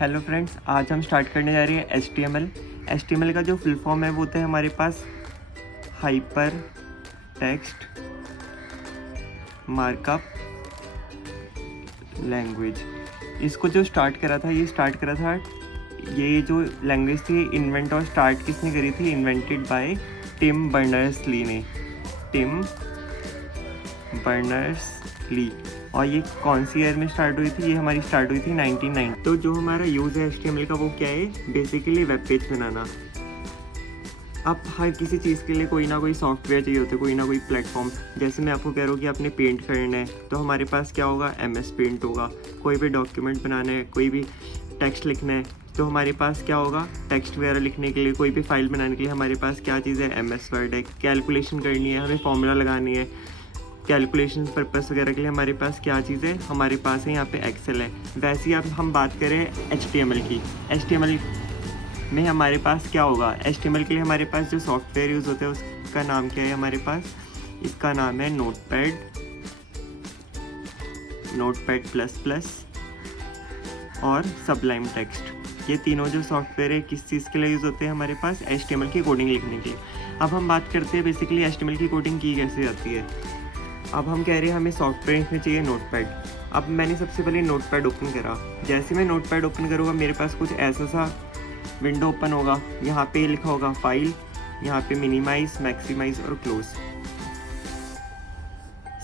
Hello friends, आज हम start करने जा रहे हैं HTML का जो फुल फॉर्म है वो होता है हमारे पास हाइपर टेक्स्ट मार्कअप लैंग्वेज। इसको जो स्टार्ट करा था ये जो लैंग्वेज थी इन्वेंट और स्टार्ट किसने करी थी? इन्वेंटेड बाय टिम बर्नर्स-ली ने। Tim Berners-Lee. और ये कौन सी ईयर में स्टार्ट हुई थी? ये हमारी स्टार्ट हुई थी 1990। तो जो हमारा यूज़ है HTML का वो क्या है? बेसिकली वेब पेज बनाना। अब हर किसी चीज़ के लिए कोई ना कोई सॉफ्टवेयर चाहिए होता है, कोई ना कोई प्लेटफॉर्म। जैसे मैं आपको कह रहा हूँ कि आपने पेंट करना है तो हमारे पास क्या होगा? MS पेंट होगा। कोई भी डॉक्यूमेंट बनाना है, कोई भी टेक्स्ट लिखना है तो हमारे पास क्या होगा? टेक्स्ट वगैरह लिखने के लिए, कोई भी फाइल बनाने के लिए हमारे पास क्या चीज़ है? MS वर्ड है। कैलकुलेशन करनी है, हमें फॉर्मूला लगानी है, कैलकुलेशन पर्पस वगैरह के लिए हमारे पास क्या चीज़ है? हमारे पास है यहाँ पे एक्सेल है। वैसे ही अब हम बात करें HTML की। HTML में हमारे पास क्या होगा? HTML के लिए हमारे पास जो सॉफ्टवेयर यूज़ होता है उसका नाम क्या है हमारे पास? इसका नाम है नोटपैड++ और सबलाइम टेक्स्ट। ये तीनों जो सॉफ्टवेयर है किस चीज़ के लिए यूज़ होते हैं हमारे पास? HTML की कोडिंग लिखने के लिए। अब हम बात करते हैं बेसिकली HTML की कोडिंग की कैसे जाती है। अब हम कह रहे हैं हमें सॉफ्टवेयर इसमें चाहिए नोटपैड। अब मैंने सबसे पहले नोटपैड ओपन करा। जैसे मैं नोटपैड ओपन करूँगा मेरे पास कुछ ऐसा सा विंडो ओपन होगा। यहाँ पे लिखा होगा फाइल, यहाँ पे मिनिमाइज, मैक्सिमाइज और क्लोज।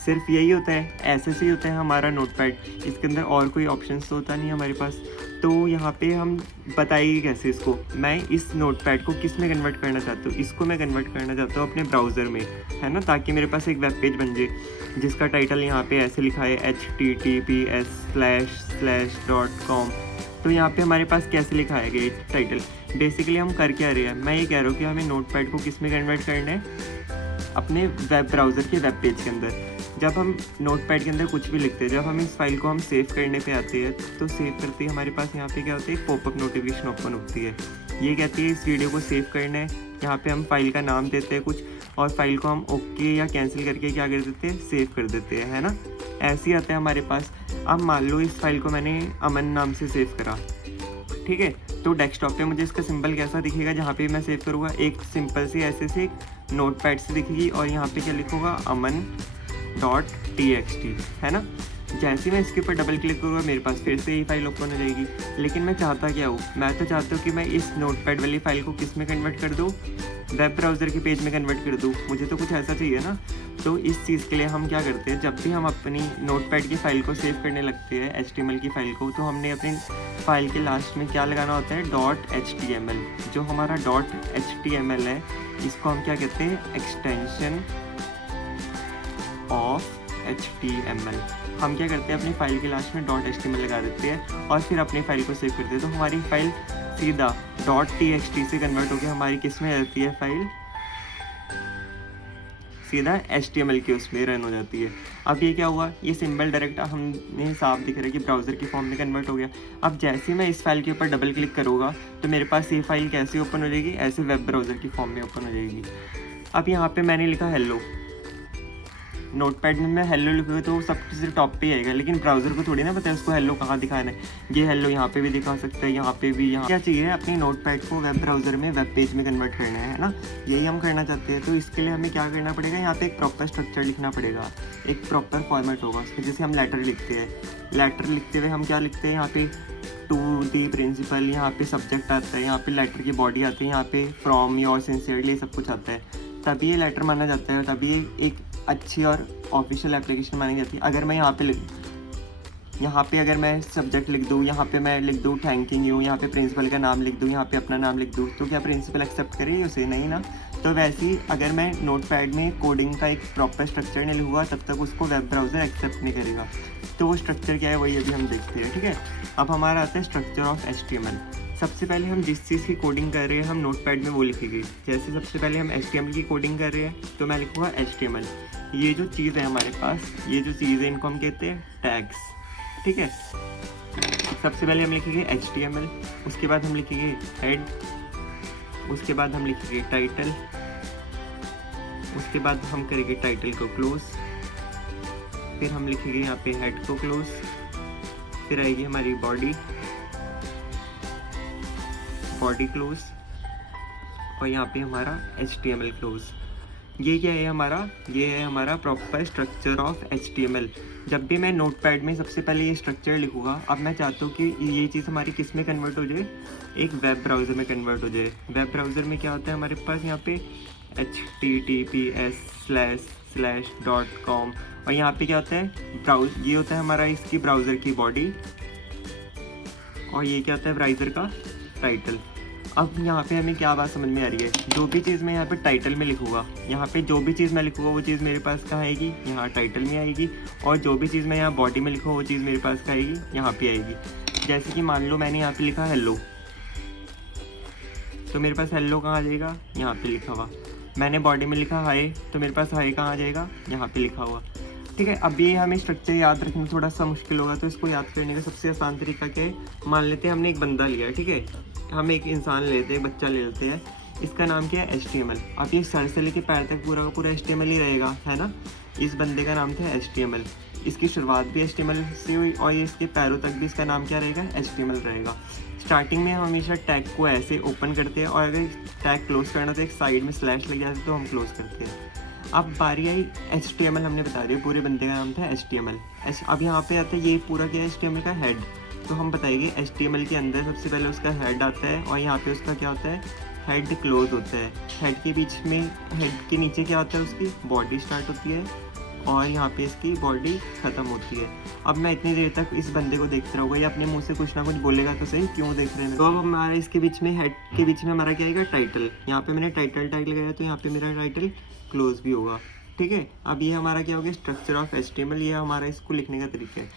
सिर्फ यही होता है, ऐसे से ही होता है हमारा नोटपैड। इसके अंदर और कोई ऑप्शंस तो होता नहीं हमारे पास। तो यहाँ पे हम बताइए कैसे इसको। मैं इस नोटपैड को किस में कन्वर्ट करना चाहता हूँ? इसको मैं कन्वर्ट करना चाहता हूँ अपने ब्राउज़र में, है ना, ताकि मेरे पास एक वेब पेज बन जाए जिसका टाइटल यहाँ पे ऐसे लिखा है https://.com। तो यहाँ पे हमारे पास कैसे लिखा है ये टाइटल? बेसिकली हम कर क्या रहे हैं? मैं ये कह रहा हूँ कि हमें नोटपैड को किस में कन्वर्ट करना है? अपने वेब ब्राउज़र के वेब पेज के अंदर। जब हम नोटपैड के अंदर कुछ भी लिखते हैं, जब हम इस फाइल को हम सेव करने पे आते हैं तो सेव करते ही हमारे पास यहाँ पे क्या होता है? एक पॉपअप नोटिफिकेशन ओपन होती है। ये कहती है इस वीडियो को सेव करना है। यहाँ पे हम फाइल का नाम देते हैं कुछ और फाइल को हम ओके या कैंसिल करके क्या कर देते हैं? सेव कर देते हैं, है ना। ऐसे ही आता है हमारे पास। अब मान लो इस फाइल को मैंने अमन नाम से सेव करा, ठीक है। तो डेस्कटॉप पे मुझे इसका सिंबल कैसा दिखेगा? जहाँ पे मैं सेव करूँगा एक सिंपल सी ऐसे से नोटपैड से दिखेगी और यहाँ पे क्या लिखूँगा? aman.txt, है ना। जैसे ही मैं इसके ऊपर डबल क्लिक करूँगा मेरे पास फिर से ये फाइल ओपन हो जाएगी। लेकिन मैं चाहता क्या हूँ? मैं तो चाहता हूँ कि मैं इस नोटपैड वाली फाइल को किस में कन्वर्ट कर दूँ? वेब ब्राउज़र के पेज में कन्वर्ट कर दूँ। मुझे तो कुछ ऐसा चाहिए ना। तो इस चीज़ के लिए हम क्या करते हैं? जब भी हम अपनी नोटपैड की फ़ाइल को सेव करने लगते हैं HTML की फ़ाइल को, तो हमने अपनी फ़ाइल के लास्ट में क्या लगाना होता है? .html। जो हमारा .html है इसको हम क्या कहते हैं? Extension of HTML। हम क्या करते हैं? अपनी फ़ाइल के लास्ट में .html लगा देते हैं और फिर अपनी फ़ाइल को सेव करते हैं। तो हमारी फ़ाइल सीधा .txt से कन्वर्ट होकर हमारी किस में रहती है? फाइल सीधा HTML के उसमें रन हो जाती है। अब ये क्या हुआ? ये सिंबल डायरेक्ट हमने साफ दिख रहा है कि ब्राउज़र की फॉर्म में कन्वर्ट हो गया। अब जैसे ही मैं इस फाइल के ऊपर डबल क्लिक करूँगा तो मेरे पास ये फाइल कैसे ओपन हो जाएगी? ऐसे वेब ब्राउज़र की फॉर्म में ओपन हो जाएगी। अब यहाँ पे मैंने लिखा हेलो। नोटपैड में मैं हेलो लिखूँगा तो सबसे टॉप पे ही आएगा, लेकिन ब्राउज़र को थोड़ी ना पता है उसको हेलो कहाँ दिखाना है। ये हेलो यहाँ पे भी दिखा सकता है, यहाँ पे भी। यहाँ क्या चाहिए? अपनी नोटपैड को वेब ब्राउज़र में वेब पेज में कन्वर्ट करना है ना। यही हम करना चाहते हैं। तो इसके लिए हमें क्या करना पड़ेगा? यहाँ पे एक प्रॉपर स्ट्रक्चर लिखना पड़ेगा, एक प्रॉपर फॉर्मेट होगा उसमें। जैसे हम लेटर लिखते हैं, लेटर लिखते हुए हम क्या लिखते हैं? यहाँ पे टू दी प्रिंसिपल, यहाँ पे सब्जेक्ट आता है, यहाँ पे लेटर की बॉडी आती है, यहाँ पे फ्रॉम योर सिंसियरली सब कुछ आता है। तभी ये लेटर माना जाता है, तभी एक अच्छी और ऑफिशियल एप्लीकेशन मानी जाती है। अगर मैं यहाँ पे अगर मैं सब्जेक्ट लिख दूँ, यहाँ पे मैं लिख दूँ थैंकिंग यू, यहाँ पे प्रिंसिपल का नाम लिख दूँ, यहाँ पे अपना नाम लिख दूँ, तो क्या प्रिंसिपल एक्सेप्ट करेगी उसे? नहीं ना। तो वैसे ही अगर मैं नोटपैड में कोडिंग का एक प्रॉपर स्ट्रक्चर नहीं लिखूँगा तब तक उसको वेब ब्राउज़र एक्सेप्ट नहीं करेगा। तो वो स्ट्रक्चर क्या है वही अभी हम देखते हैं, ठीक है। अब हमारा आता है स्ट्रक्चर ऑफ HTML। सबसे पहले हम जिस चीज़ की कोडिंग कर रहे हैं हम नोटपैड में वो लिखेंगे। जैसे सबसे पहले हम HTML की कोडिंग कर रहे हैं तो मैं लिखूँगा HTML। ये जो चीज़ है हमारे पास, ये जो चीज़ है इनको हम कहते हैं टैग्स, ठीक है। सबसे पहले हम लिखेंगे HTML, उसके बाद हम लिखेंगे हेड, उसके बाद हम लिखेंगे टाइटल, उसके बाद हम करेंगे टाइटल को क्लोज, फिर हम लिखेंगे यहाँ पे हेड को क्लोज, फिर आएगी हमारी बॉडी, बॉडी क्लोज और यहाँ पे हमारा HTML क्लोज। ये क्या है हमारा, ये है हमारा प्रॉपर स्ट्रक्चर ऑफ HTML। जब भी मैं नोटपैड में सबसे पहले ये स्ट्रक्चर लिखूँगा, अब मैं चाहता हूँ कि ये चीज़ हमारी किस में कन्वर्ट हो जाए, एक वेब ब्राउज़र में कन्वर्ट हो जाए। वेब ब्राउज़र में क्या होता है हमारे पास यहाँ पे https://.com और यहाँ पे क्या होता है ये होता है हमारा इसकी ब्राउज़र की बॉडी और ये क्या होता है ब्राउज़र का टाइटल। अब यहाँ पे हमें क्या बात समझ में आ रही है, जो भी चीज़ मैं यहाँ पे टाइटल में लिखूँगा, यहाँ पे जो भी चीज़ मैं लिखूँगा वो चीज़ मेरे पास कहाँ आएगी, यहाँ टाइटल में आएगी। और जो भी चीज़ मैं यहाँ बॉडी में लिखूँगा वो चीज़ मेरे पास कहाँ आएगी, यहाँ पे आएगी। जैसे कि मान लो मैंने यहाँ पे लिखा हेलो, तो मेरे पास हेलो कहाँ आ जाएगा, यहाँ पे लिखा हुआ। मैंने बॉडी में लिखा हाय, तो मेरे पास हाय कहाँ आ जाएगा, यहाँ पे लिखा हुआ। ठीक है, अब ये हमें स्ट्रक्चर याद रखना थोड़ा सा मुश्किल होगा, तो इसको याद करने का सबसे आसान तरीका क्या है, मान लेते हैं हमने एक बंदा लिया है, ठीक है, हम एक इंसान लेते हैं, बच्चा ले लेते हैं, इसका नाम क्या है HTML। अब ये सर से लेके पैर तक पूरा का पूरा HTML ही रहेगा, है ना। इस बंदे का नाम था HTML, इसकी शुरुआत भी HTML से हुई और ये इसके पैरों तक भी इसका नाम क्या रहेगा, HTML रहेगा। स्टार्टिंग में हम हमेशा टैग को ऐसे ओपन करते हैं और अगर टैग क्लोज करना तो एक साइड में स्लैश लग जाता है तो हम क्लोज करते हैं। अब बारी आई HTML, हमने बता दिया पूरे बंदे का नाम था HTML। अब यहाँ पे आता है ये पूरा क्या है HTML का हेड, तो हम बताएंगे HTML के अंदर सबसे पहले उसका हेड आता है और यहाँ पे उसका क्या होता है, हेड क्लोज होता है। हेड के बीच में, हेड के नीचे क्या होता है, उसकी बॉडी स्टार्ट होती है और यहाँ पे इसकी बॉडी ख़त्म होती है। अब मैं इतनी देर तक इस बंदे को देखता रहूँगा, ये अपने मुंह से कुछ ना कुछ बोलेगा तो सही, क्यों देख रहे हैं। तो अब हमारा इसके बीच में, हेड के बीच में हमारा क्या आएगा, टाइटल। यहाँ पे मैंने टाइटल टैग लगाया तो यहाँ पे मेरा टाइटल क्लोज भी होगा। ठीक है, अब ये हमारा क्या हो गया, स्ट्रक्चर ऑफ HTML, ये हमारा इसको लिखने का तरीका है।